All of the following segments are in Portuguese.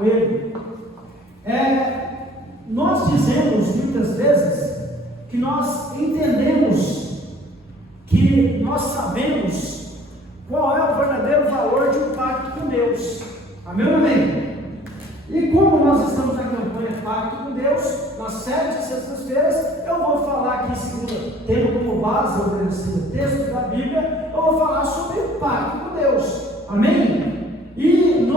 com Ele. Nós dizemos muitas vezes que nós entendemos, que nós sabemos qual é o verdadeiro valor de um pacto com Deus. Amém ou amém? E como nós estamos na campanha Pacto com Deus, nas 7 sextas-feiras, eu vou falar aqui, tendo como base o texto da Bíblia, eu vou falar sobre o pacto com Deus. Amém? E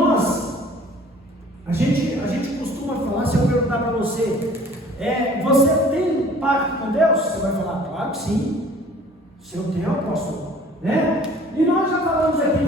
a gente costuma falar, se eu perguntar para você, você tem um pacto com Deus? Você vai falar, claro que sim. Se eu tenho, eu posso, né? E nós já falamos aqui,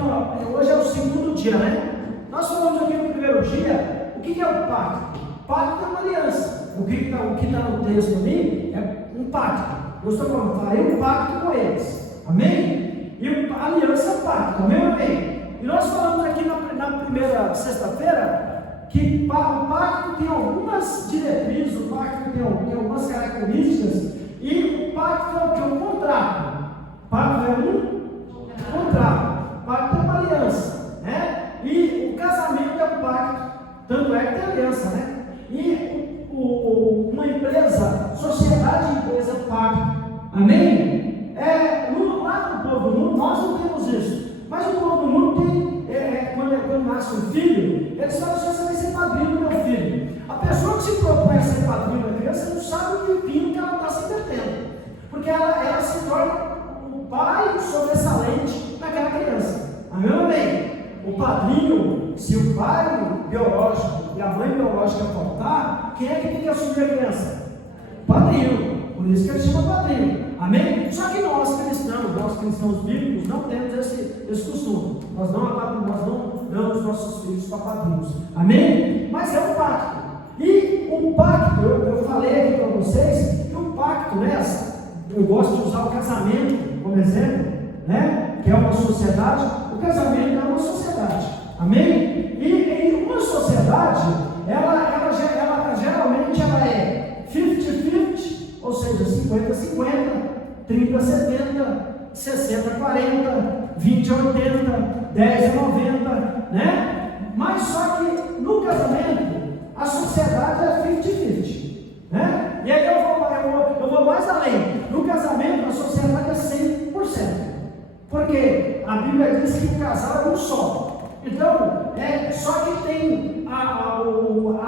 hoje é o segundo dia, né? Nós falamos aqui no primeiro dia. O que é o pacto? Pacto é uma aliança. O que está no texto ali é um pacto. Eu estou falando, farei um pacto com eles. Amém? E a aliança é pacto. Amém? E nós falamos aqui na primeira sexta-feira que o pacto tem algumas diretrizes, o pacto tem algumas características, e o pacto é o que? Um contrato. O pacto é um contrato. O pacto é uma aliança, né? E o casamento é um pacto. Tanto é que tem aliança, né? E uma empresa, sociedade e empresa é um pacto. Amém? Lá no povo do mundo, nós não temos isso. Mas o povo do mundo tem, quando nasce um filho, eles falam assim: você vai ser padrinho do meu filho. A pessoa que se propõe a ser padrinho da criança não sabe o pepino que ela está se metendo. Porque ela se torna o pai sobressalente daquela criança. Amém? O padrinho, se o pai biológico e a mãe biológica faltar, quem é que tem que assumir a criança? O padrinho. Por isso que ele chama padrinho. Amém? Só que nós cristãos bíblicos, não temos esse costume. Nós não damos nossos filhos para padrinhos. Amém? Mas é um pacto. E o pacto, eu falei aqui para vocês que o pacto, eu gosto de usar o casamento como exemplo, né? Que é uma sociedade. O casamento é uma sociedade. Amém? E em uma sociedade, ela geralmente é 50-50, ou seja, 50-50, 30-70, 60-40, 20-80, 10-90, né? Mas só que no casamento, a sociedade é 50-50, né? E aí eu vou mais além. No casamento, a sociedade é 100%. Porque a Bíblia diz que o casal é um só. Então, só que tem a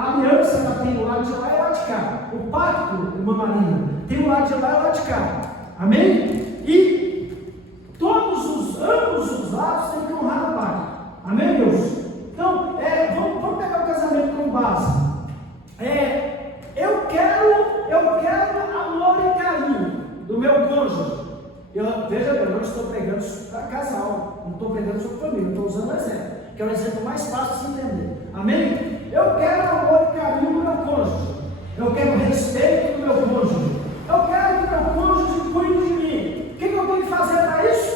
aliança, ela tem o lado de lá e o lado de cá. O pacto, irmã Marina, tem o lado de lá e o lado de cá. Amém? E ambos os lados têm que honrar o pacto. Amém, Deus? Então, vamos pegar o casamento como base. Eu quero amor e carinho do meu cônjuge. Veja bem, eu não estou pregando para casal, não estou pregando sobre família, estou usando um exemplo, que é o exemplo mais fácil de entender. Amém? Eu quero amor e carinho do meu cônjuge, eu quero respeito do meu cônjuge, eu quero que meu cônjuge cuide de mim. O que eu tenho que fazer para isso?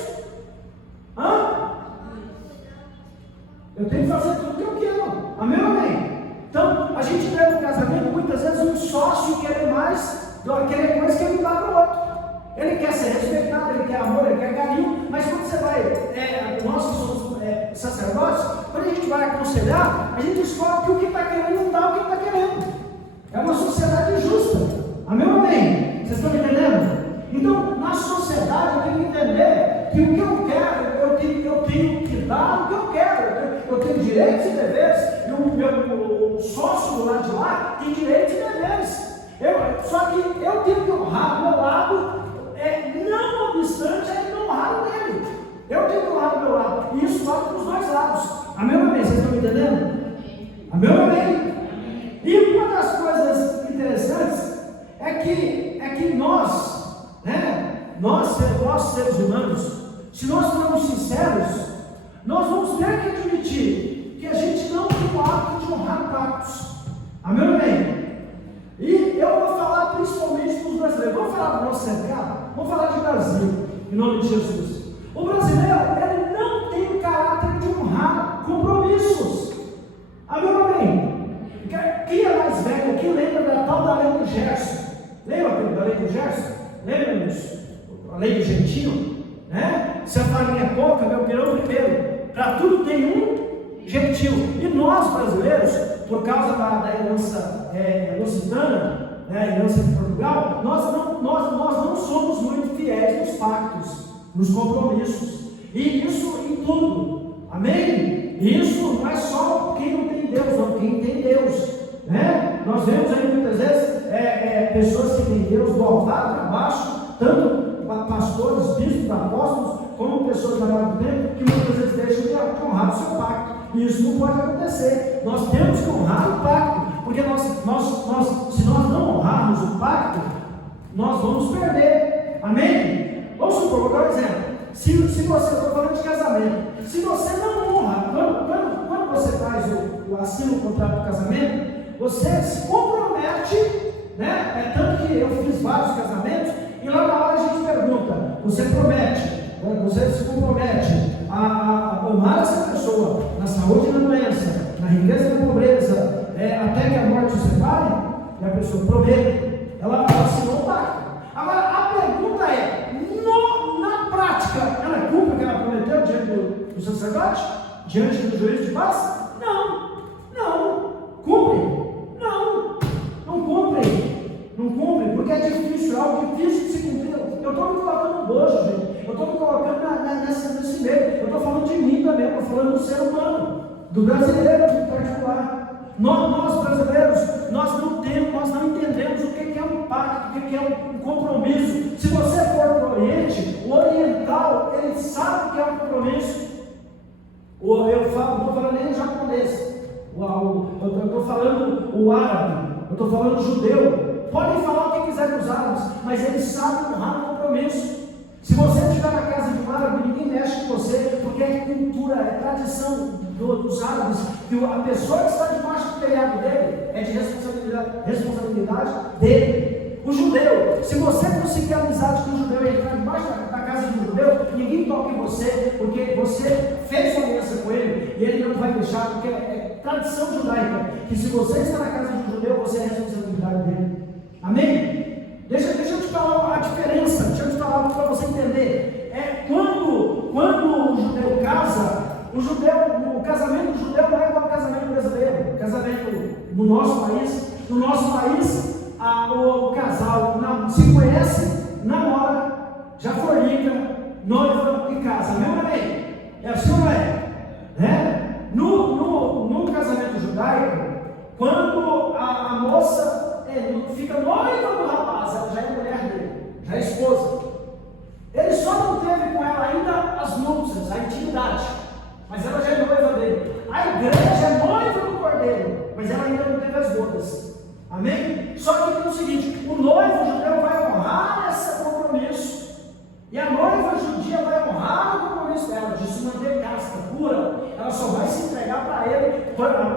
Eu tenho que fazer tudo o que eu quero. Amém ou amém? Então, a gente vê no casamento muitas vezes um sócio querer mais, querer coisa que ele dá para o outro. Ele quer ser respeitado, ele quer amor, ele quer carinho, mas quando você vai, nós que somos sacerdotes, quando a gente vai aconselhar, a gente descobre que o que está querendo não dá o que está querendo. É uma sociedade justa. Amém ou amém? Vocês estão entendendo? Então, na sociedade, eu tenho que entender que o que eu quero, eu tenho que dar o que eu quero. Eu tenho direitos e deveres, e o meu sócio do lado de lá tem direitos e deveres. Só que eu tenho que honrar o meu lado. Não obstante ele não honrar o dele. Eu tenho que honrar o meu lado. E isso vale para os dois lados. Amém ou amém? Vocês estão me entendendo? Amém ou amém? E uma das coisas interessantes é que nós, nós seres humanos, se nós formos sinceros, nós vamos ter que admitir que a gente não tem o hábito de honrar pactos. Amém ou amém? E eu vou falar principalmente para os brasileiros. Vamos falar do nosso mercado? Vamos falar de Brasil, em nome de Jesus. O brasileiro, ele não tem o caráter de honrar compromissos. Amém ou amém? Quem é mais velho, quem lembra da tal da lei do Gerson? Lembra da lei do Gerson? Lembra disso? A lei do jeitinho? Né? Se a farinha é pouca, meu pirão primeiro. Para tudo tem um jeitinho. E nós brasileiros, por causa da herança lusitana, a herança de Portugal, nós não somos muito fiéis nos pactos, nos compromissos, e isso em tudo, amém? Isso não é só quem não tem Deus, não, quem tem Deus, né? Nós vemos aí muitas vezes pessoas que têm Deus do altar para baixo, tanto pastores, bispos, apóstolos, como pessoas da área do tempo, que muitas vezes deixam de honrar o seu pacto, e isso não pode acontecer. Nós temos que honrar o pacto, porque se nós não honrarmos o pacto, nós vamos perder, amém? Vamos supor, vou dar um exemplo. Se você, estou falando de casamento, se você não honra, quando você faz assina o contrato de casamento, você se compromete, né? Tanto que eu fiz vários casamentos, e lá na hora a gente pergunta, você se compromete a honrar essa pessoa na saúde e na doença, na riqueza e na pobreza, até que a morte se separe? E a pessoa promete, ela assinou o pacto. Agora a pergunta é, na prática, ela cumpre o que ela prometeu diante do sacerdote? Diante do juiz de paz? Não cumpre. Não cumpre, porque é difícil, é algo difícil de se cumprir. Eu estou me colocando no bojo, gente. Eu estou me colocando nesse meio. Eu estou falando de mim também, eu estou falando do ser humano, do brasileiro em particular. Nós brasileiros, nós não entendemos o que é um pacto, o que é um compromisso. Se você for para o Oriente, o oriental, ele sabe o que é um compromisso. Não estou falando nem o japonês, eu estou falando o árabe, eu estou falando o judeu. Podem falar o que quiser dos árabes, mas eles sabem honrar o compromisso. Se você estiver na casa de um árabe, ninguém mexe com você, porque é cultura, é tradição dos árabes, que a pessoa que está debaixo do telhado dele é de responsabilidade dele. O judeu, se você conseguir amizade com o judeu e entrar debaixo da casa de um judeu, ninguém toca em você, porque você fez uma aliança com ele, e ele não vai deixar, porque é tradição judaica, que se você está na casa de um judeu, você é a responsabilidade dele. Amém? Deixa eu te falar a diferença, deixa eu te falar para você entender. Quando o judeu casa, o casamento do judeu não é igual ao casamento brasileiro. O casamento no nosso país, o casal se conhece, namora, já fornica, noiva e casa. Amém? É assim ou não é? No casamento judaico, quando a moça fica noiva do rapaz, ela já é mulher dele, já é esposa. Ele só não teve com ela ainda as núpcias, a intimidade, mas ela já é noiva dele. A igreja é noiva do cordeiro, mas ela ainda não teve as bodas. Amém? Só que tem o seguinte: o noivo judeu vai honrar esse compromisso, e a noiva judia vai honrar o compromisso dela de se manter casta, pura. Ela só vai se entregar para ele.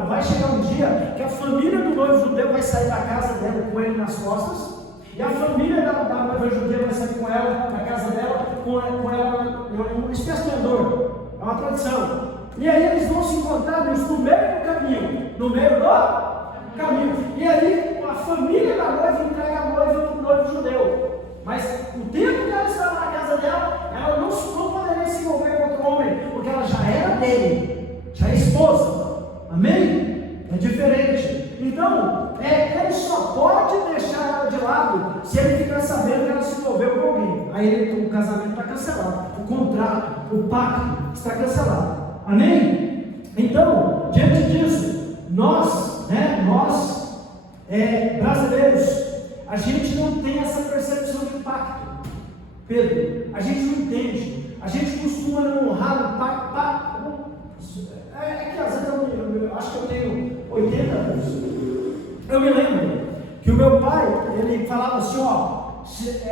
Vai chegar um dia que a família do noivo judeu vai sair da casa dela com ele nas costas, e a família da noiva judia vai sair com ela da casa dela, com ela uma espécie de andor. É uma tradição. E aí eles vão se encontrar no meio do caminho. E aí a família da noiva entrega a noiva para o noivo judeu. Mas o tempo que ela estava na casa dela, ela não poderia se envolver com outro homem, porque ela já era dele, já é esposa. Amém? É diferente. Então, ele só pode deixar ela de lado se ele ficar sabendo que ela se envolveu com alguém. Aí o casamento está cancelado, o contrato, o pacto está cancelado. Amém? Então, diante disso, nós brasileiros, a gente não tem essa percepção de pacto. Pedro, a gente não entende. A gente costuma não honrar o pacto. Que às vezes eu acho que eu tenho 80 anos. Eu me lembro que o meu pai, ele falava assim,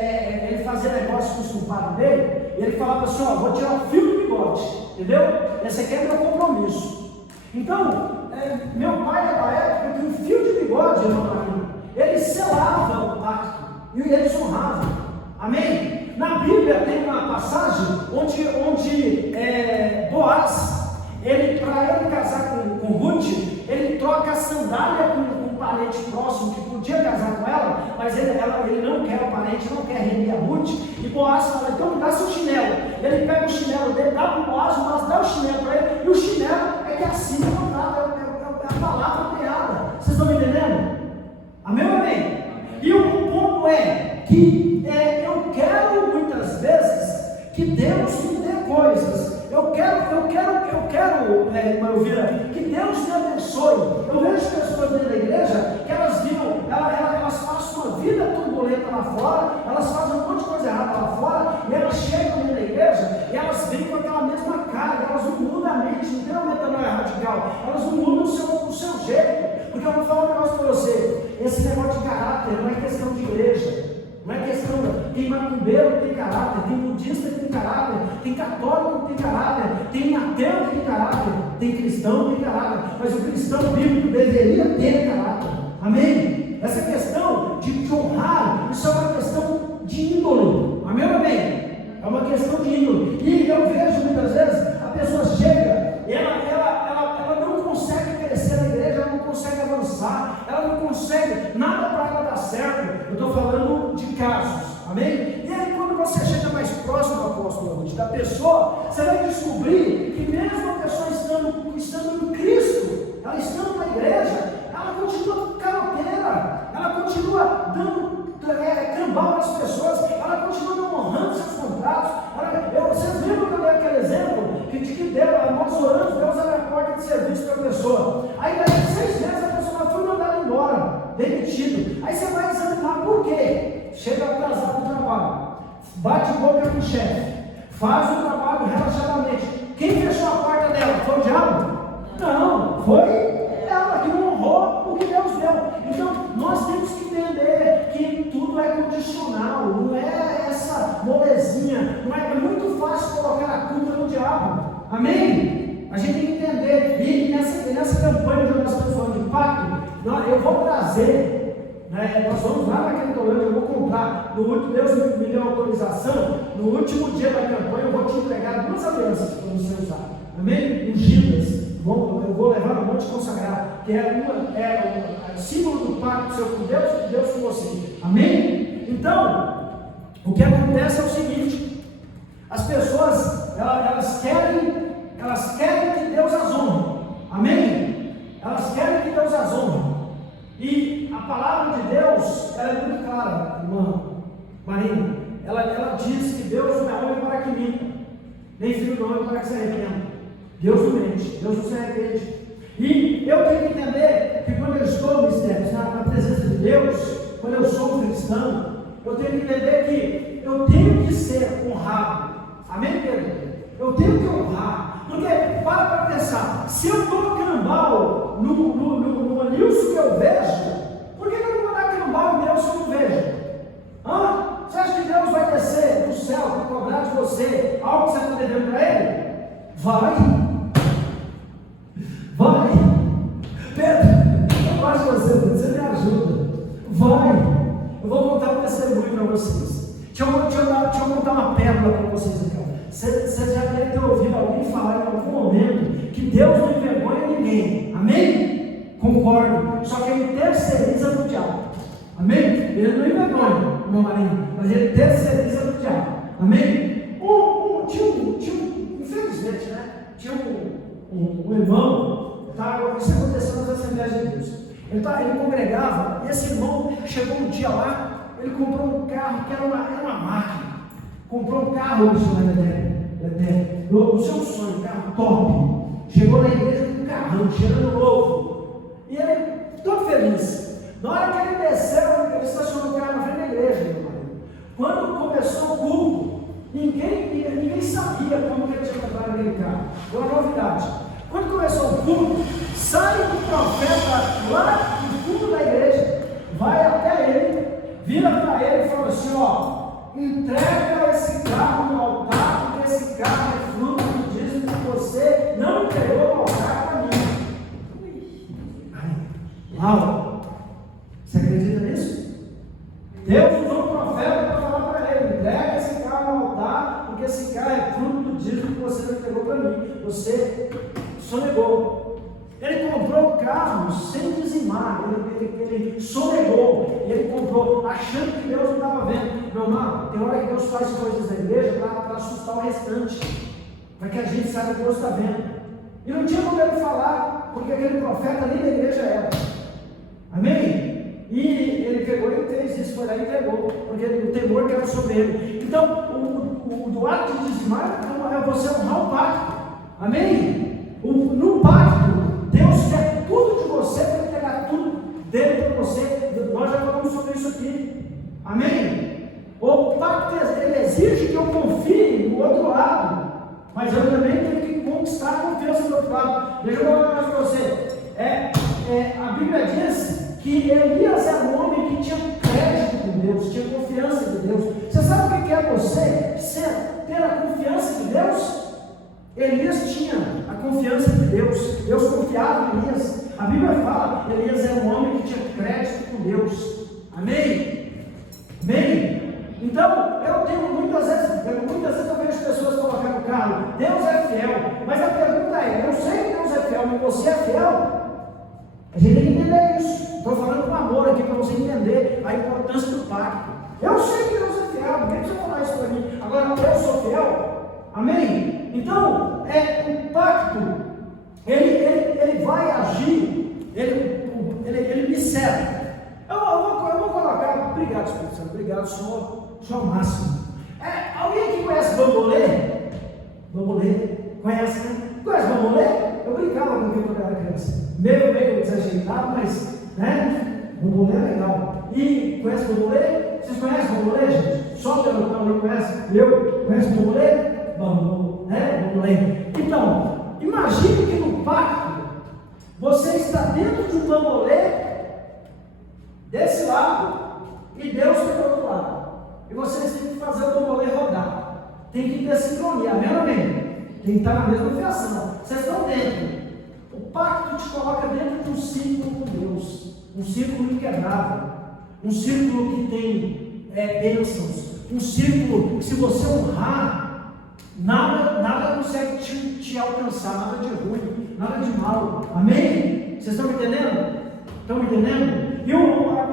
ele fazia negócio com os compadres dele, e ele falava assim, vou tirar o fio do bigode, entendeu? Esse aqui é meu compromisso. Então, meu pai era da época que o fio de bigode, ele selava o pacto, e eles honravam. Amém? Na Bíblia tem uma passagem onde Boaz, para ele casar com Ruth, ele troca a sandália com um parente próximo que podia casar com ela, mas ele não quer o parente, não quer render a Ruth, e Boaz fala, então me dá seu chinelo. Ele pega o chinelo dele, dá para o Boaz dá o chinelo para ele, e o chinelo é que assina o contrato, é a palavra criada. irmã Elvira, que Deus te abençoe. Eu vejo pessoas dentro da igreja que elas passam uma vida turbulenta lá fora, elas fazem um monte de coisa errada lá fora, e elas chegam dentro da igreja e elas vêm com aquela mesma cara, elas não mudam a mente, não tem uma metanoia radical, elas não mudam o seu jeito. Porque eu vou falar um negócio para você, esse negócio de caráter não é questão de igreja. Não é questão, tem macumbeiro que tem caráter, tem budista que tem caráter, tem católico que tem caráter, tem ateu que tem caráter, tem cristão que tem caráter, mas o cristão bíblico deveria ter caráter. Amém? Essa questão de honrar, isso é uma questão de índole. Amém ou amém? É uma questão de índole. E eu vejo muitas vezes, a pessoa chega, ela não consegue crescer na igreja, ela não consegue avançar, ela não consegue, nada para ela dar certo. Eu estou falando de casos, amém? E aí quando você chega mais próximo do apóstolo, da pessoa, você vai descobrir que mesmo a pessoa estando em Cristo, ela estando na igreja, ela continua caroteira, ela continua dando cambal nas pessoas, ela continua não honrando seus contratos. Vocês lembram que eu dei aquele exemplo de que nós oramos, Deus abre a porta de serviço para a pessoa, aí daí 6 meses a pessoa foi mandada embora, demitido. Aí você vai examinar por quê? Chega atrasado no trabalho, bate boca com o chefe, faz o trabalho relaxadamente. Quem fechou a porta dela? Foi o diabo? Não, foi ela que não honrou o que Deus deu. Então nós temos que entender que tudo é condicional, não é essa molezinha, não é muito fácil colocar a culpa no diabo. Amém? A gente tem que entender. E nessa campanha que nós estamos falando de pacto, eu vou trazer, nós vamos lá naquele colônia, eu vou comprar. Deus me deu autorização. No último dia da campanha, eu vou te entregar 2 alianças para você usar. Amém? Ungidas. Eu vou levar no monte consagrar, que é o símbolo do pacto seu com Deus, que Deus com você. Amém? Então, o que acontece é o seguinte: as pessoas, elas querem que Deus as honre. Amém? Elas querem que Deus as honre. E a palavra de Deus, ela é muito clara, irmã Marina. Ela diz que Deus não é homem para que minta, nem filho do homem para que se arrependa. Deus não mente, Deus não se arrepende. E eu tenho que entender que quando eu estou na presença de Deus, quando eu sou um cristão, eu tenho que entender que eu tenho que ser honrado. Amém, Pedro? Eu tenho que honrar. Porque, para pensar, se eu dou cambal no anúncio que eu vejo, por que eu não vou dar cambal em Deus se eu não vejo? Você acha que Deus vai descer do céu para cobrar de você algo que você está devendo para Ele? Vai. Pedro, eu gosto de você me ajuda. Vai. Eu vou contar um testemunho para vocês. Deixa eu contar uma pérola para vocês aqui. Vocês já devem ter ouvido alguém falar em algum momento que Deus não envergonha ninguém. Amém? Concordo. Só que ele terceiriza no diabo. Amém? Ele não envergonha, meu marido, mas ele terceiriza no diabo. Amém? Infelizmente, né? Tinha um irmão, isso aconteceu nas Assembleias de Deus. Ele congregava, e esse irmão chegou um dia lá, ele comprou um carro que era uma máquina. Comprou um carro, o seu sonho, um carro top. Chegou na igreja com um carrão, cheirando novo. E ele, todo feliz. Na hora que ele desceu, ele estacionou o carro na frente da igreja, meu marido. Quando começou o culto, ninguém sabia como que ele tinha comprado aquele carro. Foi uma novidade. Quando começou o culto, sai um profeta lá no fundo da igreja, vai até ele, vira para ele e fala assim: entrega esse carro no altar, porque esse carro é fruto do dízimo que você não entregou no altar para mim. Laura, você acredita nisso? Deus usou um profeta para falar para ele: entrega esse carro no altar, porque esse carro é fruto do dízimo que você não entregou para mim. Você sonegou. Ele comprou o carro sem dizimar, ele sonegou, ele comprou achando que Deus não estava vendo. Meu irmão, tem hora que Deus faz coisas na igreja para assustar o restante, para que a gente saiba que Deus está vendo. E não tinha como ele falar, porque aquele profeta nem da igreja era. Amém? E ele pegou e fez isso, foi lá e entregou, porque o temor que era sobre ele. Então, o ato de dizimar é você honrar o pacto. Amém? No pacto, Deus quer tudo de você para entregar tudo dele para você. Nós já falamos sobre isso aqui. Amém? O pacto, ele exige que eu confie no outro lado, mas eu também tenho que conquistar a confiança do outro lado. Deixa eu falar uma coisa para você. A Bíblia diz que Elias era um homem que tinha crédito com Deus, tinha confiança de Deus. Você sabe o que é você ter a confiança de Deus? Elias tinha a confiança de Deus. Deus confiava em Elias. A Bíblia fala que Elias era um homem que tinha crédito com Deus. Amém? Amém? Então, eu tenho muitas vezes eu vejo pessoas colocar no carro, Deus é fiel. Mas a pergunta é, eu sei que Deus é fiel, mas você é fiel? A gente tem que entender isso. Estou falando com amor aqui para você entender a importância do pacto. Eu sei que Deus é fiel, ninguém precisa falar isso para mim. Agora, eu sou fiel? Amém? Então, o pacto, ele vai agir, ele me serve. Eu vou colocar, obrigado Espírito Santo, obrigado, sou máximo. Alguém aqui conhece bambolê? Bambolê? Conhece, né? Conhece bambolê? Eu brincava com quem eu era criança. Meio desajeitado, mas, né? Bambolê é legal. E conhece bambolê? Vocês conhecem bambolê, gente? Só o Leandro não conhece? Eu? Conhece bambolê? Bambolê. Então, imagine que no pacto, você está dentro de um bambolê desse lado e Deus está do outro lado. E vocês têm que fazer o bambolê rodar. Tem que ter sincronia, amém? Tem que estar na mesma fiação. Vocês estão dentro. O pacto te coloca dentro de um círculo com Deus. Um círculo inquebrável. Um círculo que tem bênçãos. Um círculo que, se você honrar, nada consegue te alcançar. Nada de ruim, nada de mal. Amém? Vocês estão me entendendo? Estão me entendendo?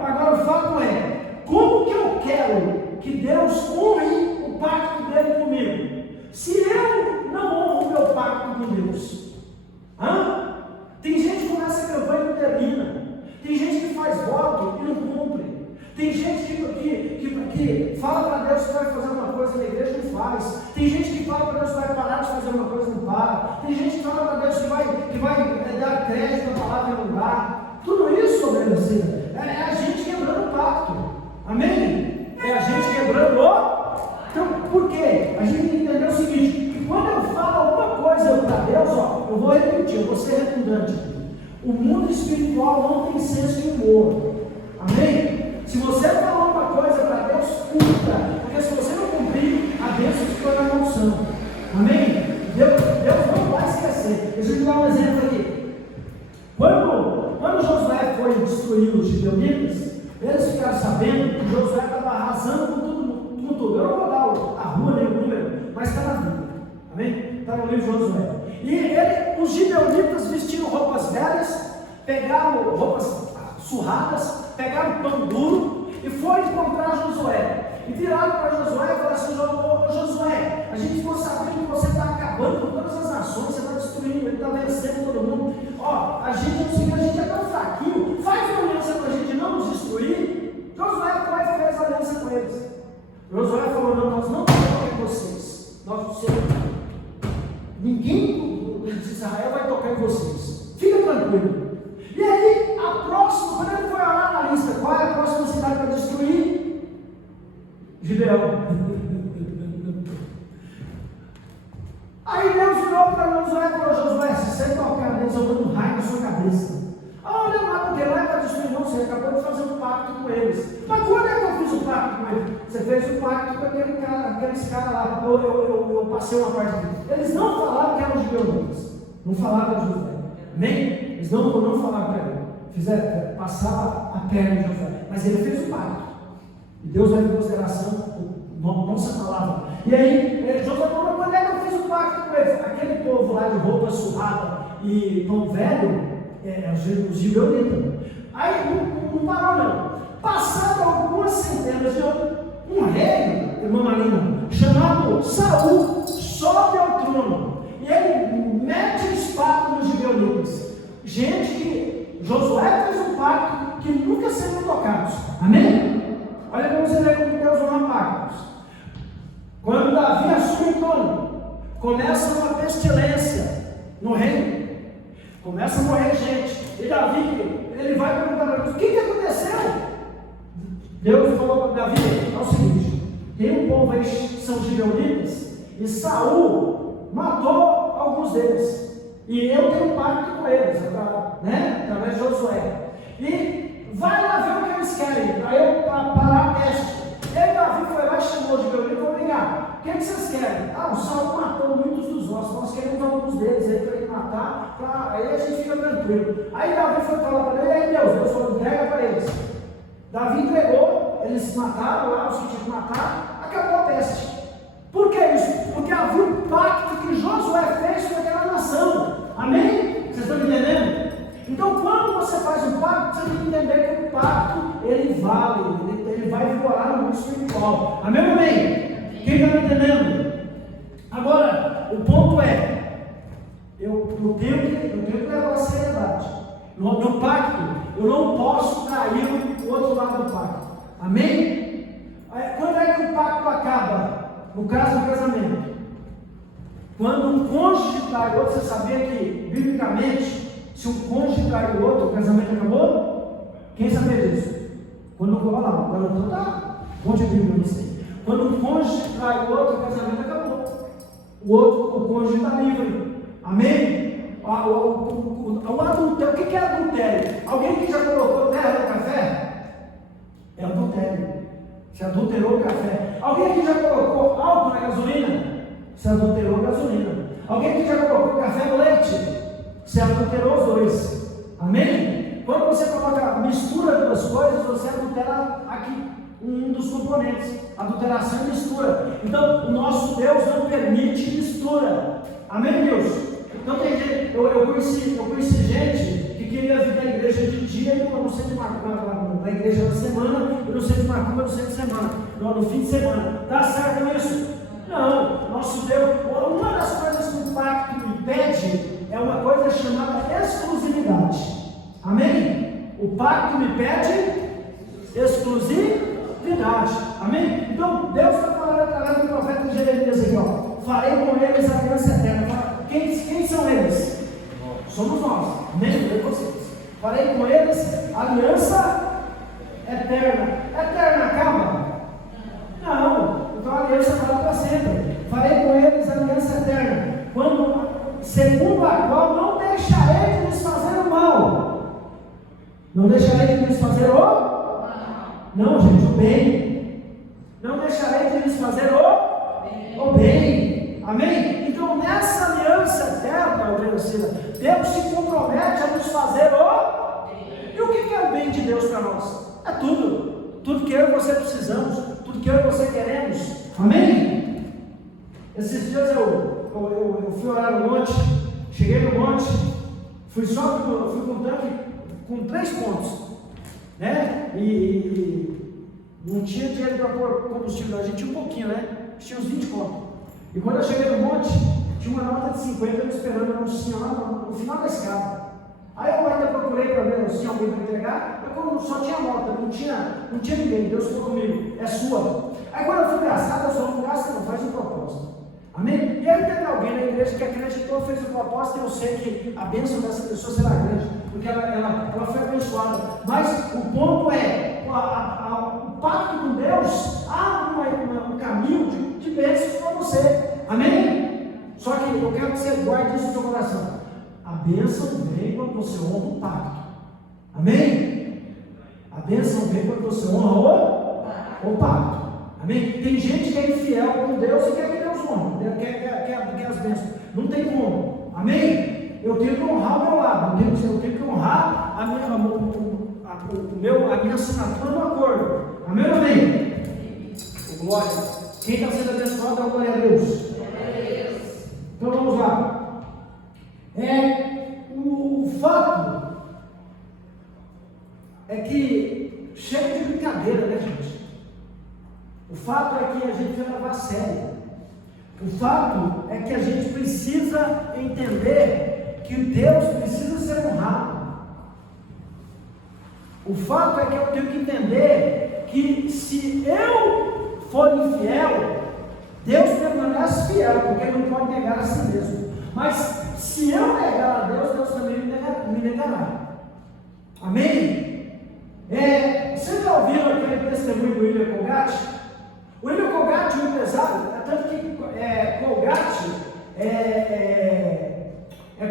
Agora o fato é, como que eu quero que Deus honre o pacto dele comigo? Se eu não honro o meu pacto com Deus, tem gente que começa a campanha e não termina. Tem gente que faz voto e não cumpre. Tem gente que fala para Deus que vai fazer uma coisa na igreja e não faz. Tem gente que fala para Deus que vai parar de fazer uma coisa e não para. Tem gente que fala para Deus que vai dar crédito à palavra e não dá. Tudo isso, obedecida, é a gente quebrando o pacto. Amém? É a gente quebrando o... Então, por quê? A gente tem que entender o seguinte, que quando eu falo alguma coisa para Deus, eu vou repetir, eu vou ser redundante. O mundo espiritual não tem senso de humor. Amém? Se você falar uma coisa para Deus, cumpra. Porque se você não cumprir, a bênção se torna maldição. Amém? Deus não vai esquecer. Deixa eu te dar um exemplo aqui. Quando Josué foi destruir os gibeonitas, eles ficaram sabendo que Josué estava arrasando com tudo. Eu não vou dar a rua nem o número, mas está na Bíblia. Amém? Está no livro de Josué. E os gibeonitas vestiram roupas velhas, pegaram roupas surradas, pegaram pão duro e foram encontrar Josué. E viraram para Josué e falaram assim: Josué, a gente ficou sabendo que você está acabando com todas as nações, você está destruindo, ele está vencendo todo mundo. A gente é tão fraquinho, faz uma aliança para a gente não nos destruir. Josué foi e fez aliança com eles. Josué falou: não, nós não vamos tocar em vocês. Ninguém de Israel vai tocar em vocês. Fica tranquilo. E aí, quando ele foi orar na lista, qual é a próxima cidade para destruir? Gibeão. Aí Deus virou para Josué e falou: Josué, se você tocar neles, eu dou um raio na sua cabeça. Olha lá, porque não é para destruir, não, você acabou de fazer um pacto com eles. Mas quando é que eu fiz o pacto com eles? Você fez o pacto com aqueles caras lá. Eu passei uma parte deles. Eles não falaram que eram gibeonitas. Não falaram para Josué. Nem eles não falaram para ele. Fizeram passar a perna de Josué. Mas ele fez o pacto. E Deus vai em consideração nossa palavra. E aí, Josué falou: quando é que eu fiz o pacto com eles? Aquele povo lá de roupa surrada e pão velho, os gibeonitas. Aí não parou não. Passado algumas centenas de anos, um rei, irmã Marina, chamado Saul, sobe ao trono. E ele mete a espada nos gibeonitas. Gente que Josué fez um pacto que nunca seriam tocados. Amém? Olha como você vê como Deus honra pactos. Quando Davi assume o trono, começa uma pestilência no reino. Começa a morrer gente. E Davi, ele vai perguntar para Deus: o que aconteceu? Deus falou para Davi: é o seguinte, tem um povo aí, são gibeonitas, e Saul matou alguns deles. E eu tenho um pacto com eles, através de Josué. E vai lá ver o que eles querem, para eu parar a peste. E aí Davi foi lá e chamou os gibeonitas e falou: vem cá, o que vocês querem? O Saul matou muitos dos nossos, nós queremos alguns deles aí para ele matar, aí a gente fica tranquilo. Aí Davi foi falar para ele: e aí Deus falou: entrega para eles. Davi entregou, eles mataram lá, os que tinham que matar, acabou a peste. Por que isso? Porque havia um pacto que Josué fez com aquela nação. Amém? Vocês estão entendendo? Então, quando você faz um pacto, você tem que entender que o pacto, ele vale, ele vai vigorar no mundo espiritual. Amém ou amém? Quem está me entendendo? Agora, o ponto é, eu tenho que levar a seriedade. No pacto, eu não posso trair o outro lado do pacto. Amém? Quando é que o pacto acaba? No caso do casamento. Quando um cônjuge trai o outro, você sabia que, biblicamente, se um cônjuge trai o outro, o casamento acabou? Quem sabia disso? Quando não lá, o garoto está, conte a Bíblia para você. Quando um cônjuge trai o outro, o casamento acabou. O cônjuge está livre. Amém? O adultério, o que é adultério? Alguém que já colocou terra no café? É adultério. Você adulterou o café. Alguém que já colocou álcool na gasolina? Você adulterou a gasolina. Alguém que já colocou café no leite? Você adulterou os dois. Amém? Quando você coloca mistura duas coisas, você adultera aqui um dos componentes. Adulteração e mistura. Então, o nosso Deus não permite mistura. Amém, Deus? Então tem gente, eu conheci gente que queria vir na igreja de dia e no centro de Macumba, na igreja da semana, e no centro de Macumba no centro de semana, no fim de semana. Dá certo isso? Não, nosso Deus, uma das coisas que o pacto impede é uma coisa chamada exclusividade. Amém? O pacto me pede exclusividade. Amém? Então Deus está falando através do profeta Jeremias aqui, ó. Farei com eles a aliança eterna. Quem são eles? Somos nós. Amém? Vocês. Farei com eles a aliança eterna. Eterna acaba? Não. Então a aliança vai para sempre. Farei com eles a aliança eterna. Segundo a qual não deixarei de lhes fazer o mal. Não deixarei de lhes fazer o mal? Não, gente, o bem. Não deixarei de lhes fazer o bem. Amém? Então nessa aliança eterna, Deus se compromete a nos fazer o bem. E o que é o bem de Deus para nós? É tudo. Tudo que eu e você precisamos. Tudo que eu e você queremos. Amém? Esses dias eu fui orar no monte. Cheguei no monte. Fui com um tanque com 3 pontos. Né? E não tinha dinheiro para pôr combustível. A gente tinha um pouquinho, né? Tinha uns 20 pontos. E quando eu cheguei no monte, tinha uma nota de 50 me esperando no final da escada. Aí eu ainda procurei para ver se tinha alguém para entregar, mas como só tinha nota, não tinha ninguém. Deus falou comigo: é sua. Aí quando eu fui gastado, eu falei: não gasta não, faz um propósito. Amém? E aí teve alguém na igreja que acreditou, fez o propósito, e eu sei que a bênção dessa pessoa será grande, porque ela foi abençoada. Mas o ponto é, o pacto com Deus abre um caminho de bênçãos para você. Amém? Só que eu quero que você guarde isso no seu coração. A bênção vem quando você honra o pacto. Amém? A bênção vem quando você honra o pacto. Amém? Tem gente que é infiel com Deus e quer que Deus honre, quer as bênçãos. Não tem como. Amém? Eu tenho que honrar o meu lado. Eu tenho que honrar a minha assinatura no acordo. Amém ou amém? Glória. Quem está sendo abençoado é a glória a Deus. Então vamos lá. O fato é que chega de brincadeira, né, gente? O fato é que a gente vai levar a sério. O fato é que a gente precisa entender que Deus precisa ser honrado. O fato é que eu tenho que entender que se eu for infiel, Deus permanece fiel, porque Ele não pode negar a si mesmo. Mas se eu negar a Deus, Deus também me me negará. Amém? Vocês já ouviram aquele testemunho do William Colgate? O William Colgate, o empresário, tanto que Colgate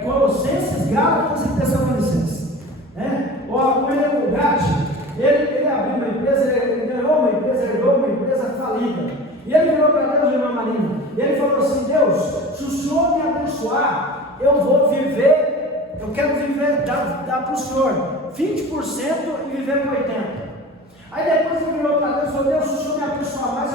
Colossenses, Gálatas e Tessalonicenses. O William Colgate, ele abriu uma empresa, ele ganhou uma empresa, herdou uma empresa falida. E ele virou para Deus, irmã Marina, e ele falou assim: Deus, se o Senhor me abençoar, eu vou viver, eu quero viver, dar para o Senhor 20% e viver com 80%. Aí depois ele virou para Deus e falou: Deus, se o Senhor me abençoar mais,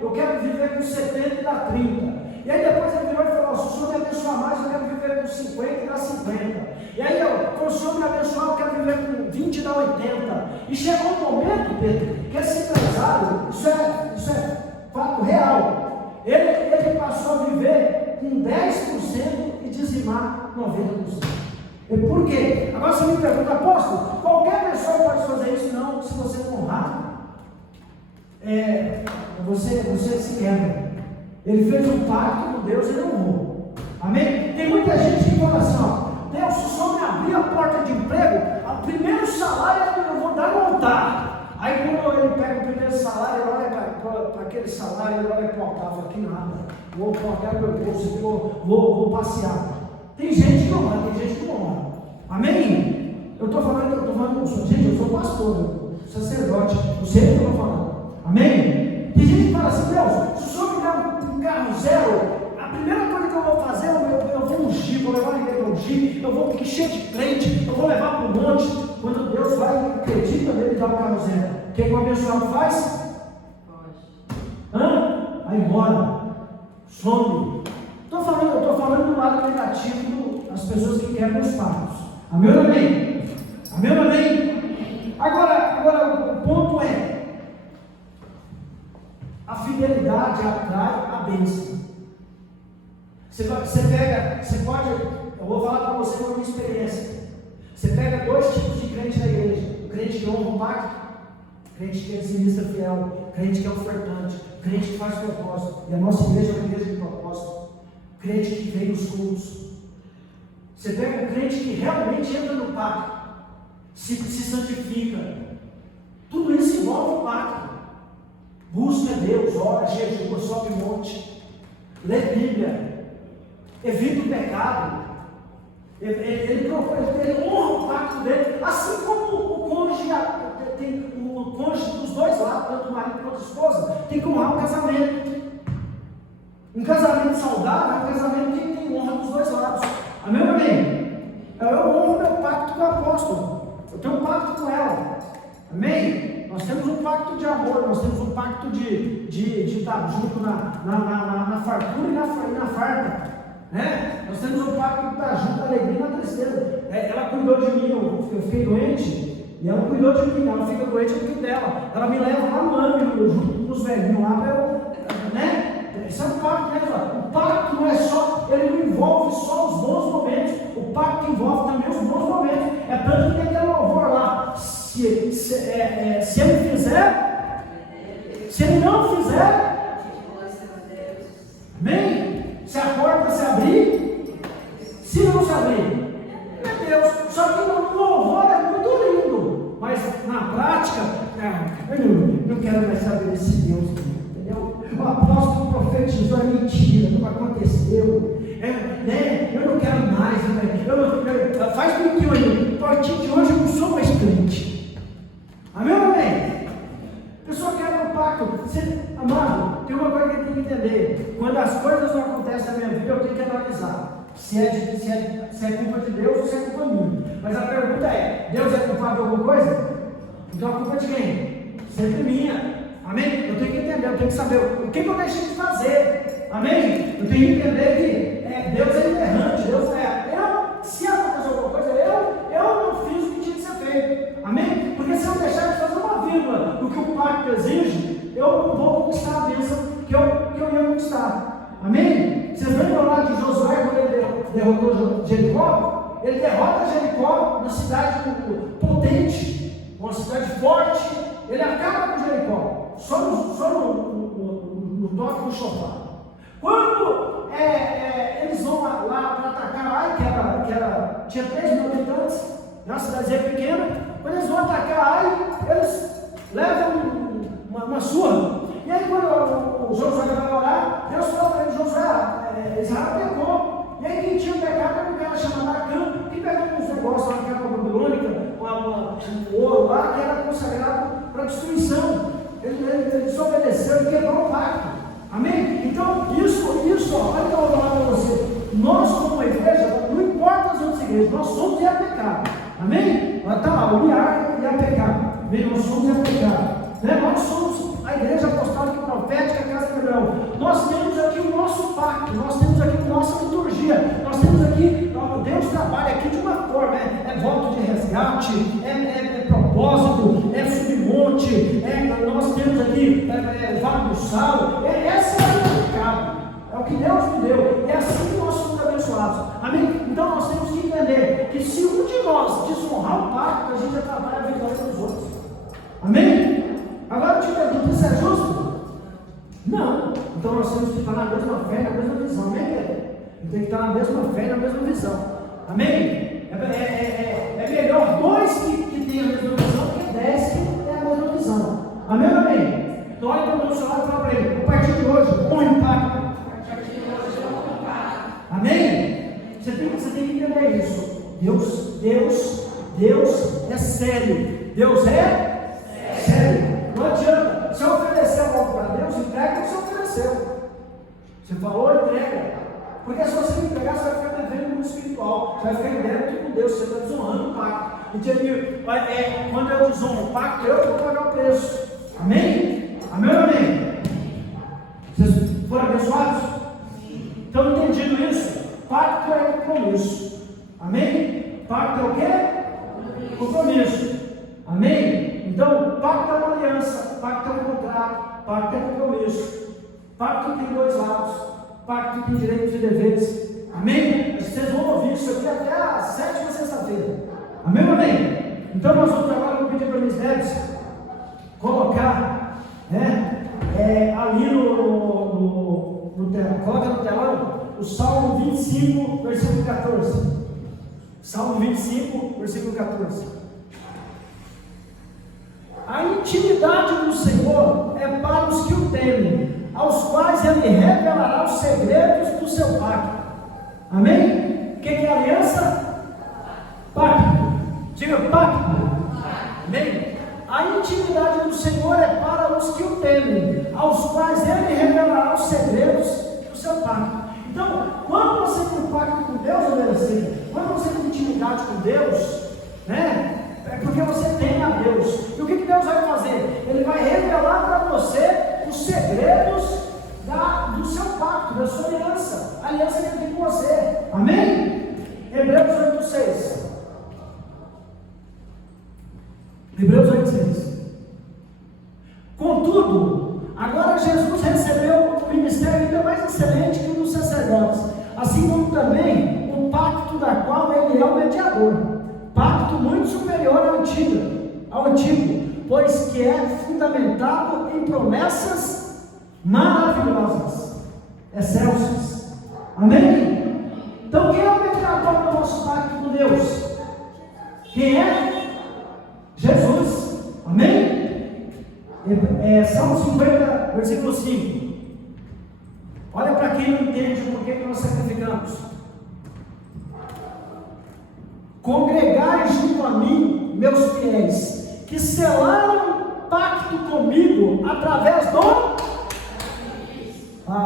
eu quero viver com 70 e dar 30%. E aí depois ele virou e falou: se o Senhor me abençoar mais, eu quero viver com 50 e dar 50%. E aí se o Senhor me abençoar, eu quero viver com 20 e dar 80%. E chegou um momento, Pedro, que esse empresário, isso é fato real, ele passou a viver com 10% e dizimar 90%. Por quê? Agora você me pergunta: apóstolo, qualquer pessoa pode fazer isso? Não, se você não honrar, você se quebra. Ele fez um pacto com Deus e ele honrou. Amém? Tem muita gente que fala assim: ó, Deus, se o Senhor me abrir a porta de emprego, o primeiro salário eu vou dar no altar. Aí quando ele pega o primeiro salário, ele olha para aquele salário, ele olha para o altar, fala: aqui nada, vou cortar meu bolso, vou passear. Tem gente que não vai, tem gente que não vai. Amém? Eu estou falando, gente, eu sou pastor, sacerdote, eu sei o que eu estou falando. Amém? Tem gente que fala assim: Deus, se o Senhor me der um carro zero, a primeira coisa que eu vou fazer, eu vou ungir, vou levar a igreja para ungir, eu vou encher de crente, eu vou levar para um monte. Quando Deus vai e acredita nele e dá o carro zero, o que o abençoado faz? Vai embora, some. Eu estou falando do lado negativo das pessoas que quebram os pactos. Amém ou amém? Amém ou amém? Agora o ponto é: a fidelidade atrai a bênção. Eu vou falar para você uma minha experiência. Você pega dois tipos de crente na igreja: o crente que honra o pacto, o crente que é dizimista fiel, o crente que é ofertante, o crente que faz propósito. E a nossa igreja é uma igreja de propósito. O crente que vem nos cultos. Você pega um crente que realmente entra no pacto, se santifica. Tudo isso envolve o pacto. Busca Deus, ora, jejua, sobe monte, lê Bíblia, evita o pecado. Ele honra o pacto dele, assim como o cônjuge dos dois lados, tanto o marido quanto a esposa, tem que honrar o casamento. Um casamento saudável é um casamento que tem honra dos dois lados. Amém ou amém? Eu honro meu pacto com o apóstolo, eu tenho um pacto com ela. Amém? Nós temos um pacto de amor, nós temos um pacto de estar junto na fartura e na farta. Nós temos um pacto de estar junto na alegria e na tristeza. Ela cuidou de mim, eu fiquei doente, e ela cuidou de mim. Ela fica doente, eu cuido dela. Ela me leva lá no âmbito, junto com os velhinhos lá, para eu, Isso é um pacto, O pacto não é só, ele não envolve só os bons momentos, o pacto envolve também os bons momentos. É tanto que tem aquele louvor lá: se ele fizer, se ele não fizer, amém? Se a porta se abrir, se não se abrir, é Deus. Só que no louvor é muito lindo, mas na prática, eu não quero mais saber desse Deus, entendeu? O apóstolo profetizou, é mentira, não aconteceu. Eu não quero mais, faz com que a partir de hoje eu não sou mais crente. Amém ou amém? A pessoa quer um pacto. Amado, tem uma coisa que eu tenho que entender: quando as coisas não acontecem na minha vida, eu tenho que analisar se é culpa de Deus ou se é culpa minha. Mas a pergunta é: Deus é culpado de alguma coisa? Então a culpa é de quem? Sempre minha. Amém? Eu tenho que entender, eu tenho que saber o que eu deixei de fazer. Amém? Eu tenho que entender que Deus é inerrante, se aconteceu alguma coisa, eu não fiz o que tinha que ser feito. Amém? Porque se eu deixar de fazer uma vírgula do que o pacto exige, eu não vou conquistar a bênção que eu ia conquistar. Amém? Vocês lembram lá de Josué, quando ele derrotou Jericó? Ele derrota Jericó, uma cidade potente, uma cidade forte. Ele acaba com Jericó, só no toque do chofar. Quando eles vão lá para atacar Ai, que tinha 3 mil habitantes, uma cidadezinha pequena. Quando eles vão atacar Ai, eles levam uma surra. E aí quando o Josué vai orar, Deus fala para ele: Josué, Israel pecou. E aí quem tinha pecado era um cara chamado Acã, que pegou uns negócios lá naquela babilônica, um ouro lá, que era consagrado para destruição. Ele desobedeceu, ele quebrou o pacto. Amém? Então, isso, olha que eu vou falar para você. Nós, como igreja, não importa as outras igrejas, nós somos e é pecado. Amém? Está lá, o liar e é pecado. Amém? Nós somos e é pecado. Nós somos a igreja apostólica profética Casa de Gabriel. Nós temos aqui o nosso pacto, nós temos aqui a nossa liturgia, nós temos aqui, Deus trabalha aqui de uma forma, é voto de resgate, é propósito, é submonte, nós temos aqui vale do sal, essa é o pecado, é o que Deus me deu, é assim que nós somos abençoados. Amém? Então nós temos que entender que se um de nós desonrar o pacto, a gente atrapalha a vitória dos outros. Amém? Agora eu te pergunto, isso é justo? Não. Então nós temos que estar na mesma fé, na mesma visão. Amém, Pedro? Tem que estar na mesma fé, na mesma visão. Amém? É melhor 2 que têm a mesma visão que 10 que têm a mesma visão. Amém ou amém? Então olha para o meu celular e fala para ele: a partir de hoje, com impacto. Amém? Você tem que entender isso. Deus é sério. Deus é sério. Não adianta. Se eu oferecer algo para Deus, entrega o que você ofereceu. Você falou, entrega. Porque se você entregar, você vai ficar devendo no espiritual. Você vai ficar em débito com Deus. Você está desonrando o pacto. E quando eu desonro o pacto, eu vou pagar o preço. Amém? Amém ou amém? Vocês foram abençoados? Estão entendido isso? Pacto é compromisso. Amém? Pacto é o quê? Compromisso. Amém? Então, pacto é uma aliança, pacto é um contrato, pacto é compromisso. Pacto tem 2 lados, pacto tem direitos e deveres. Amém? Vocês vão ouvir isso aqui até a 7ª sexta-feira. Amém ou amém? Então nós vamos agora pedir para Miss Debs colocar, ali coloca no telão o Salmo 25, versículo 14. Salmo 25, versículo 14. A intimidade do Senhor é para os que o temem, aos quais Ele revelará os segredos do seu pacto. Amém? O que é aliança? Pacto. Diga pacto. Amém? A intimidade do Senhor é para os que o temem, aos quais Ele revelará os segredos do seu pacto. Então, quando você tem um pacto com Deus, quando você tem intimidade com Deus, é porque você tem a Deus. E o que Deus vai fazer? Ele vai revelar para você os segredos do seu pacto, da sua aliança, a aliança que Ele tem com você. Amém? Hebreus 8:6. Hebreus 8:6. Contudo, agora Jesus recebeu um ministério ainda mais excelente que o dos sacerdotes, assim como também o pacto da qual Ele é o mediador. Pacto muito superior ao antigo, pois que é fundamentado em promessas maravilhosas, excelsas. Amém? Então quem é o mediador do nosso pacto com Deus? Quem é? Jesus. Amém? Salmo 50, versículo 5. Olha para quem não entende por que nós sacrificamos. Congregai junto a mim, meus fiéis, que selaram pacto comigo através do...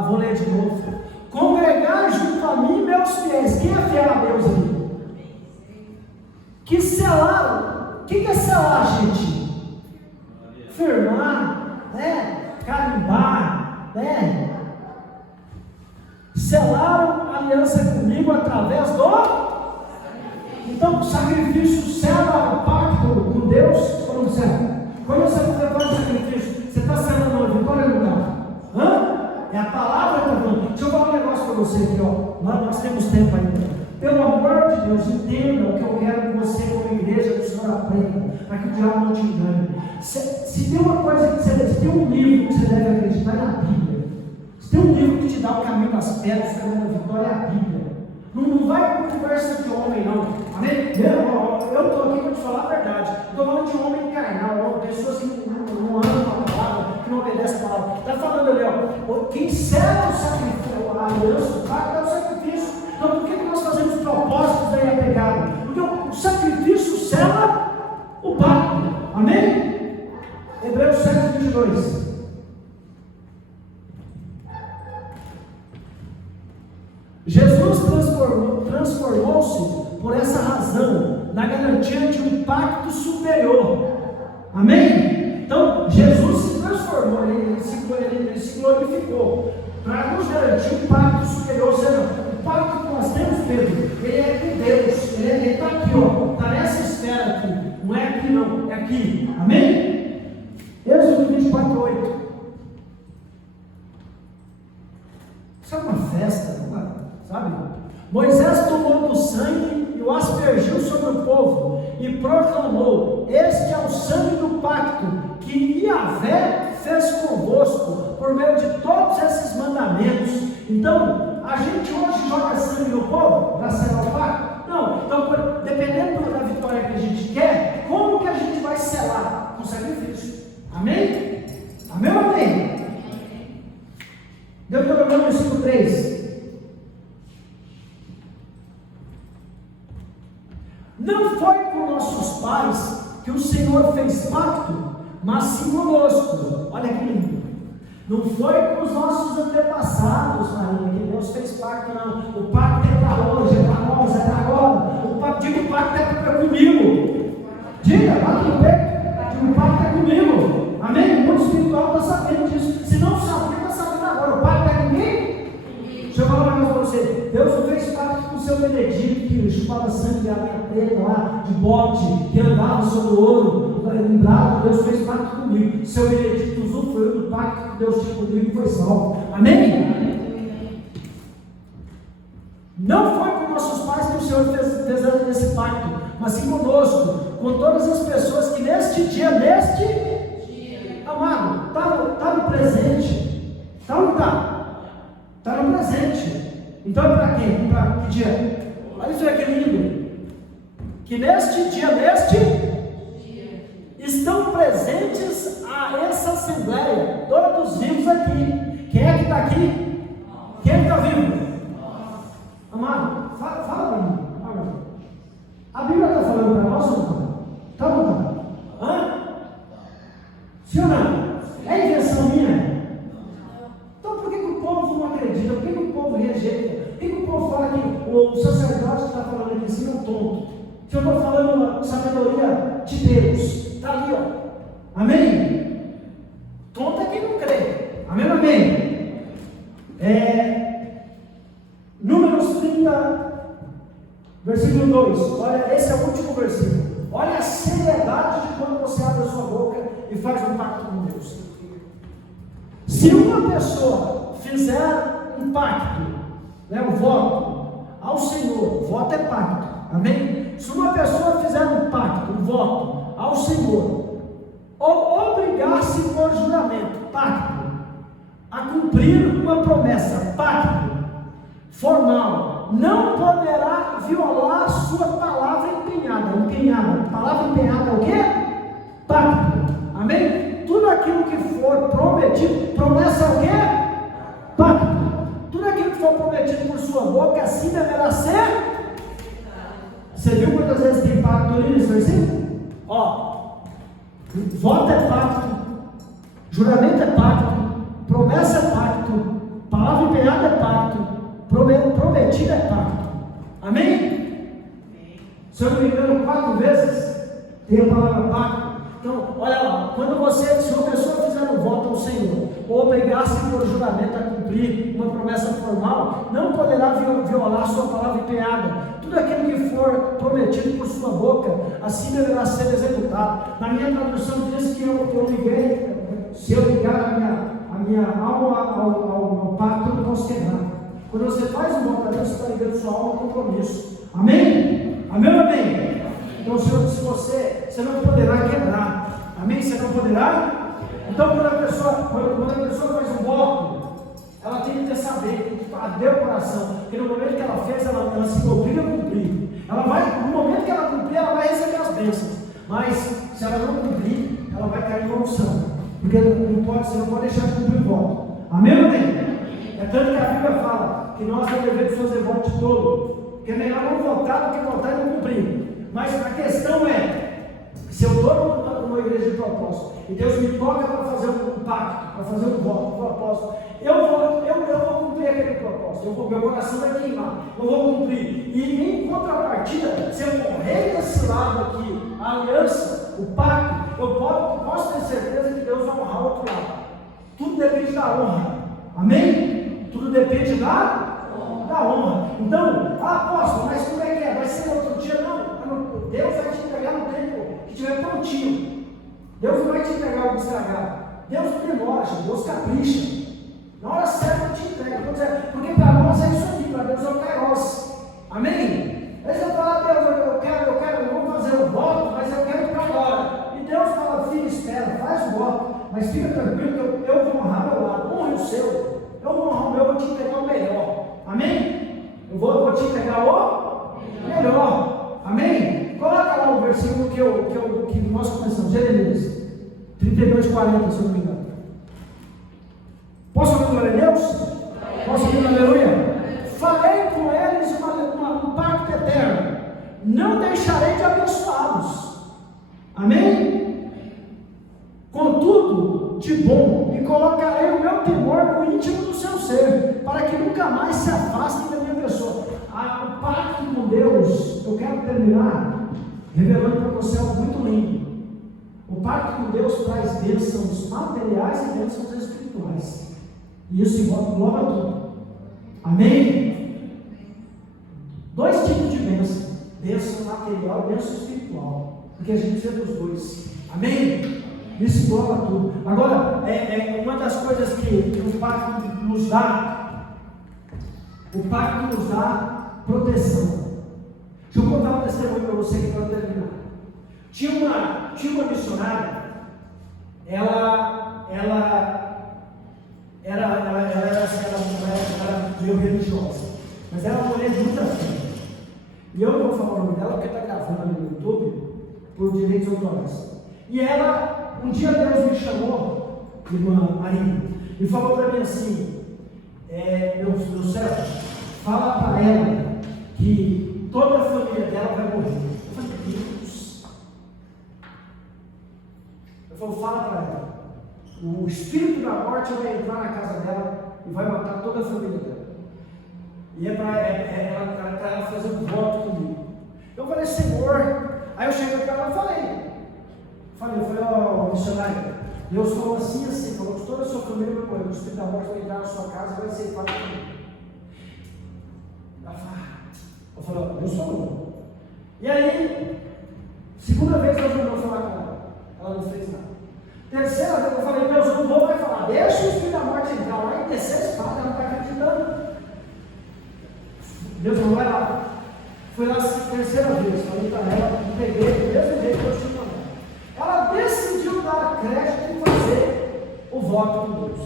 vou ler de novo. Congregai junto a mim, meus fiéis. Quem é fiel a Deus aí? Que selaram. O que é selar, gente? Firmar, carimbar, Selaram aliança comigo através do... Então, o sacrifício sela o pacto com Deus ou não sela? Quando você faz o sacrifício, você está selando a vitória no lugar? É a palavra que está falando. Deixa eu falar um negócio para você aqui, nós temos tempo ainda. Pelo amor de Deus, entenda o que eu quero que você, como igreja do Senhor, aprenda, para que o diabo não te engane. Se tem uma coisa que se tem um livro que você deve acreditar, é na Bíblia. Se tem um livro que te dá o caminho das pedras, o caminho da vitória é a Bíblia. Não vai com conversa de homem, não. Amém? Eu estou aqui para te falar a verdade. Estou falando de homem carnal, pessoas que não amam a palavra, que não obedecem a palavra. Está falando ali, ó, quem sela o sacrifício, a aliança, o pacto é o sacrifício. Então, por que nós fazemos propósitos daí a pegada? Porque o sacrifício sela o pacto. Amém? Hebreus 7:22. Jesus transformou-se por essa razão na garantia de um pacto superior. Amém? Então, Jesus se transformou, ele se glorificou para nos garantir um pacto superior. Ou seja, o pacto que nós temos, Pedro, ele é com Deus, ele está aqui, ó, está nessa esfera aqui, não é aqui não, é aqui. Amém? Êxodo 24:8. Isso é uma festa, sabe? Moisés tomou do sangue e o aspergiu sobre o povo e proclamou: este é o sangue do pacto que Yahvé fez convosco por meio de todos esses mandamentos. Então, a gente hoje joga sangue no povo para selar o pacto? Não. Então, dependendo da vitória que a gente quer, como que a gente vai selar? Com sacrifício. Amém? Amém ou amém? Deuteronômio 5:3. Não foi com nossos pais que o Senhor fez pacto, mas sim conosco. Olha que lindo. Não foi com os nossos antepassados, Maria, que Deus fez pacto, não. O pacto é para hoje, é para nós, é para agora. O pacto é para comigo. Diga, bate no peito, que o pacto é comigo. Amém? O mundo espiritual está sabendo disso. Se não sabia, está sabendo agora. O pacto é comigo? Deixa eu falar uma coisa para você. Deus não fez pacto com o seu Benedito, que chupava sangue da minha preta lá, de bote, que andava sobre o ouro. Lembrado, Deus fez pacto comigo. Seu Benedito usufruiu do pacto que Deus tinha comigo e foi salvo. Amém? Não foi com nossos pais que o Senhor fez esse pacto, mas sim conosco, com todas as pessoas que neste dia, amado, está no presente. Está ou não está? Está no presente. Então é para quem? Para que dia? Olha isso aqui lindo. Que neste dia, estão presentes a essa assembleia, todos vivos aqui. Quem é que está aqui? Quem é que está vivo? Amado, fala para mim. A Bíblia está falando para nós ou não? Está ou não? Hã? Sim ou não? É invenção minha? Então por que o povo não acredita? Por que o povo rejeita? Por que o povo fala que o sacerdote que está falando aqui em cima é um tonto? Que eu estou falando sabedoria de Deus. Está ali, ó. Amém? Tonto é quem não crê. Amém ou amém? Números 30, versículo 2. Olha, esse é o último versículo. Olha a seriedade de quando você abre a sua boca e faz um pacto com Deus. Se uma pessoa fizer um pacto, um voto ao Senhor, voto é pacto. Amém? Se uma pessoa fizer um pacto, um voto ao Senhor, ou obrigar-se por juramento, pacto, a cumprir uma promessa, pacto, formal, não poderá violar sua palavra empenhada. Palavra empenhada é o quê? Pacto. Amém? Tudo aquilo que for prometido, promessa é o quê? Pacto. Tudo aquilo que for prometido por sua boca, assim deverá ser. Você viu quantas vezes tem pacto ali nesse versículo? Ó, voto é pacto, juramento é pacto, promessa é pacto, palavra empenhada é pacto, prometida é pacto. Amém? Se eu não me engano, 4 vezes tem a palavra pacto. Então, olha lá, se uma pessoa fizer um voto ao Senhor, ou obrigar-se por juramento a cumprir uma promessa formal, não poderá violar sua palavra empenhada. Tudo aquilo que for prometido por sua boca, assim deverá ser executado. Na minha tradução diz que eu liguei, se eu ligar a minha alma ao pacto, eu não posso quebrar. Quando você faz um voto a Deus, você está ligando sua alma ao compromisso. Amém? Amém ou amém? Então, se você não poderá quebrar. Amém? Você não poderá? Então, quando a pessoa faz um voto, ela tem que saber, arder o coração, porque no momento que ela fez, ela se obriga a cumprir. No momento que ela cumprir, ela vai receber as bênçãos. Mas se ela não cumprir, ela vai cair em maldição. Porque você não pode deixar de cumprir o voto. Amém ou amém? É tanto que a Bíblia fala que nós não devemos fazer voto de todo. Que é melhor não votar do que votar e não cumprir. Mas a questão é, se eu estou numa igreja de propósito e Deus me toca para fazer um pacto, para fazer um voto, um propósito, eu vou cumprir aquele propósito, meu coração vai queimar, eu vou cumprir. E em contrapartida, se eu morrer desse lado aqui, a aliança, o pacto, eu posso ter certeza que Deus vai honrar o outro lado. Tudo depende da honra, amém? Tudo depende da honra. Então, apóstolo, mas como é que é? Vai ser outro dia? Não, Deus vai te entregar no tempo que estiver prontinho. Deus não vai te entregar algo estragado. Deus não demora, Deus capricha. Na hora certa te entrega. Porque para nós é isso aqui, para Deus é o kairos. Amém? Aí você fala, Deus, eu vou fazer o voto, mas eu quero para agora. E Deus fala, filho, espera, faz o voto, mas fica tranquilo que eu vou honrar meu lado, honre o seu. Eu vou honrar o meu, eu vou te entregar o melhor. Amém? Eu vou te entregar o melhor. Amém? Coloca lá o versículo que nós começamos, Jeremias 32:40, se eu não me engano. Posso ouvir glória a Deus? Posso ouvir aleluia? Falei com eles um pacto eterno, não deixarei de abençoá-los. Amém? Contudo, de bom, e colocarei o meu temor no íntimo do seu ser, para que nunca mais se afastem da minha pessoa. O pacto com Deus, eu quero terminar revelando para você algo muito lindo. O pacto com Deus traz bênçãos materiais e bênçãos espirituais. E isso engloba tudo. Amém? 2 tipos de bênção: bênção material e bênção espiritual. Porque a gente precisa dos dois. Amém? Isso engloba tudo. Agora, uma das coisas que o pacto nos dá, proteção. Deixa eu contar um testemunho para você que vai terminar. Tinha uma missionária, ela era meio religiosa, mas era uma mulher de muita fé. E eu não vou falar o nome dela porque está gravando ali no YouTube por direitos autorais. E ela, um dia Deus me chamou, irmã Maria, e falou para mim assim: meu céu, fala para ela que toda a família dela vai morrer. Eu falei, Deus. Eu falei, fala para ela. O espírito da morte vai entrar na casa dela e vai matar toda a família dela. E é para ela fazer um voto comigo. Eu falei, Senhor. Aí eu cheguei para ela e falei, ó, missionário, Deus falou assim, falou que toda a sua família vai morrer. O espírito da morte vai entrar na sua casa e vai ser falado comigo. Eu falei, Deus falou. E aí, segunda vez que eu não vou falar com ela, ela não fez nada. Terceira vez eu falei, Deus, eu não vou mais falar, deixa o espírito da morte entrar lá e descer a espada, ela não está acreditando. Deus não vai lá. Foi lá a terceira vez, falei para ela, peguei do mesmo jeito que eu tinha falado. Ela decidiu dar crédito e fazer o voto com Deus.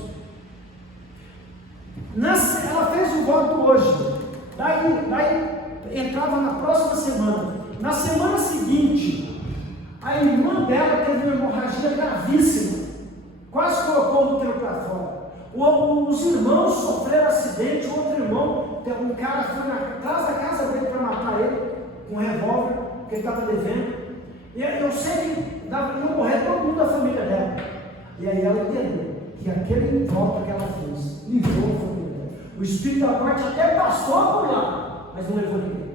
Ela fez o voto hoje. Daí entrava na próxima semana. Na semana seguinte, a irmã dela teve uma hemorragia gravíssima. Quase colocou o útero para fora. Os irmãos sofreram acidente. O outro irmão, um cara foi atrás da casa dele para matar ele, com um revólver, que ele estava devendo. E eu sei que dava para morrer todo mundo da família dela. E aí ela entendeu que aquele voto que ela fez livrou a família dela. O espírito da morte até passou por lá, mas não levou ninguém.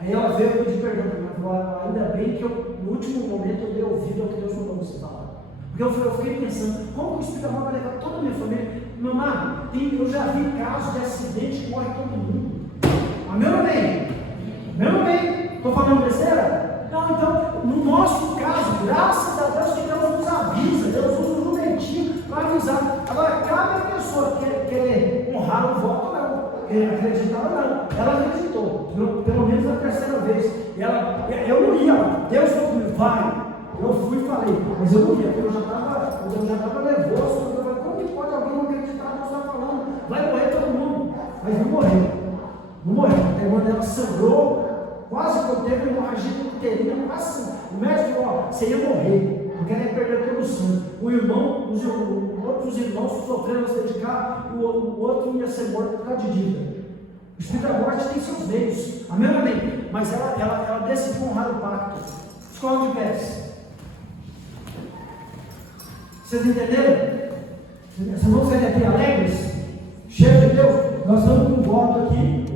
Aí ela veio pedir perdão para mim, falou, ainda bem que no último momento eu dei ouvido ao que Deus mandou você falar. Porque eu fiquei pensando, como o espírito da morte vai levar toda a minha família? Meu amado, eu já vi casos de acidente que morre todo mundo. Amém ou amém? Amém ou amém? Estou falando besteira? Não, então, no nosso caso, graças a Deus que Deus nos avisa, Deus usa um jumentinho para avisar. Agora, cabe a pessoa querer honrar o voto ou não, acreditar ou não. Ela acreditou, pelo menos na terceira vez. Eu não ia lá, Deus falou comigo, vai. Eu fui e falei, mas eu não ia, porque eu já estava nervoso. Eu falei, como que pode alguém não acreditar no que Deus está falando? morreu. Não morreu. A irmã dela sangrou, quase que eu teve uma hemorragia uterina, quase. O médico falou: ó, você ia morrer, porque ela ia perder todo o sangue. O irmão, os outros irmãos sofreram acidente de carro, o outro ia ser morto por causa de dívida. O Espírito da morte tem seus meios, amém ou amém? Mas ela decidiu honrar o pacto. Escola de pés. Vocês entenderam? Vocês vão sair daqui alegres? Cheio de Deus? Nós estamos com um voto aqui.